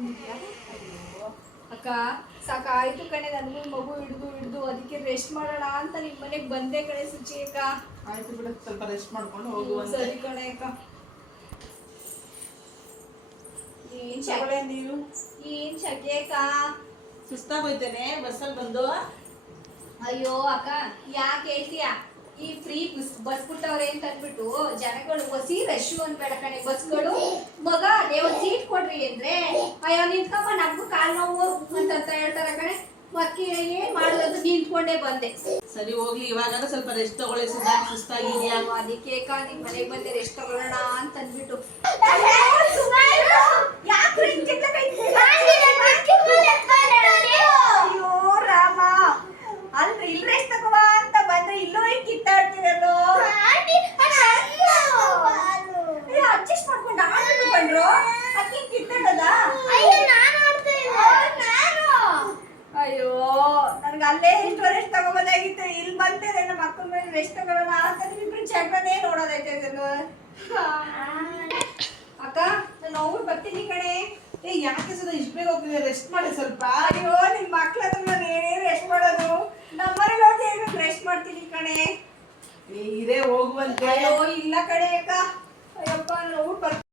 ಬಂದಿದ್ಯಾ? ಅಯ್ಯೋ ಅಕ್ಕ ಸಾಕಾಯ್ತು ಕಣೆ, ನನಗೂ ಮಗು ಹಿಡ್ದು ಅದಕ್ಕೆ ರೆಸ್ಟ್ ಮಾಡೋಣ ಅಂತ ನಿಮ್ಮ ಮನೆಗೆ ಬಂದೆ ಕಣೆ ಸುಚಿ ಅಕ್ಕ. ಆಯ್ತು ಬಿಡು, ಸ್ವಲ್ಪ ರೆಸ್ಟ್ ಮಾಡ್ಕೊಂಡು ಹೋಗುವ. ಸರಿ ಕಣೆ ಅಕ್ಕ. ನೀರು ಏನ್ ಶಕೆ ಅಕ್ಕ, ಸುಸ್ತಾಗೋಯ್ತೇನೆ ಬಸ್ಸಲ್ಲಿ ಬಂದು. ಅಯ್ಯೋ ಅಕ್ಕ ಯಾಕೆ ಹೇಳ್ತೀಯಾ, ಈ ಫ್ರೀ ಬಸ್ ಬಿಟ್ಟವ್ರೆ ಅಂತ ಅಂದ್ಬಿಟ್ಟು ಜನಗಳು ಹೊಸಿ ರಶ್ ಅನ್ಬೇಡ ಕಣೆ ಬಸ್ಗಳು. ಮಗ ಅದೇ ಒಂದ್ ಸೀಟ್ ಕೊಡ್ರಿ ಅಂದ್ರೆ ಅಯ್ಯೋ ನಿಂತ್ಕಮ್ಮ ನಮ್ಗೂ ಕಾಲ್ ನೋವು ಅಂತ ಹೇಳ್ತಾರೆ ಕಣೆ. ಮಕ್ಕಿ ಏನ್ ಮಾಡೋದು, ನಿಂತ್ಕೊಂಡೇ ಬಂದೆ. ಸರಿ ಹೋಗ್ಲಿ, ಇವಾಗ ಸ್ವಲ್ಪ ರೆಸ್ಟ್ ತಗೊಳ್ಳಿ. ಸುಸ್ತಾಗಿದ್ಯಾ? ಅದಕ್ಕೆ ಅಕ್ಕ ನಿಮ್ ಮನೆಗೆ ಬಂದೆ ರೆಸ್ಟ್ ತಗೊಳ್ಳೋಣ ಅಂತ ಅಂದ್ಬಿಟ್ಟು. ಅಯ್ಯೋ ರಾಮ, ಅಲ್ರಿ ಇಲ್ಲಿ ರೆಸ್ಟ್ ತಗೋವ ಅಂತ ಬಂದ್ರೆ ಇಲ್ಲೂ ಹಿಂಗ್ ಕಿತ್ತಾಡ್ತಿರಲ್ಲೋ. ಅಡ್ಜಸ್ಟ್ ಮಾಡ್ಕೊಂಡು ಆಡ್ಬಿಟ್ಟು ಬಂದ್ರು, ಅದಕ್ಕೆ ಕಿತ್ತಾಡದ? ಅಯ್ಯೋ ನನ್ಗೆ ಅಲ್ಲೇ ಎಷ್ಟು ರೆಸ್ಟ್ ತಗೋಬೋದಾಗಿತ್ತು, ಇಲ್ಲಿ ಬಂದ್ರೆ ನಮ್ಮ ಅಕ್ಕನ ಮೇಲೆ ರೆಸ್ಟ್ ತಗೊಳ್ಳೋಣ ಅಂತ ಇಬ್ರು ಜಗಳನೇ ನೋಡೋದೈತೆ. ಅಕ್ಕ ನಾನು ಅವ್ರು ಬರ್ತೀನಿ ಕಣೆ. ಯಾಕೆ ಸದ ಇಷ್ಟು ಬೇಗ ಹೋಗ್ತಿದೆ? ರೆಸ್ಟ್ ಮಾಡಿ ಸ್ವಲ್ಪ. ಅಯ್ಯೋ ನಿಮ್ ಮಕ್ಳ ಹತ್ರ ನಾನು ಏನೇನು ರೆಸ್ಟ್ ಮಾಡೋದು, ನಮ್ಮನೇಲಿ ಹೋಗಿ ಏನು ರೆಸ್ಟ್ ಮಾಡ್ತೀನಿ ಕಣೆ. ಇರೇ ಹೋಗುವಂತೆ. ಅಯ್ಯೋ ಇಲ್ಲ ಕಣೆ ಅಕ್ಕ, ಅಯ್ಯಪ್ಪ ನಾನು ಬರ್ತೀನಿ.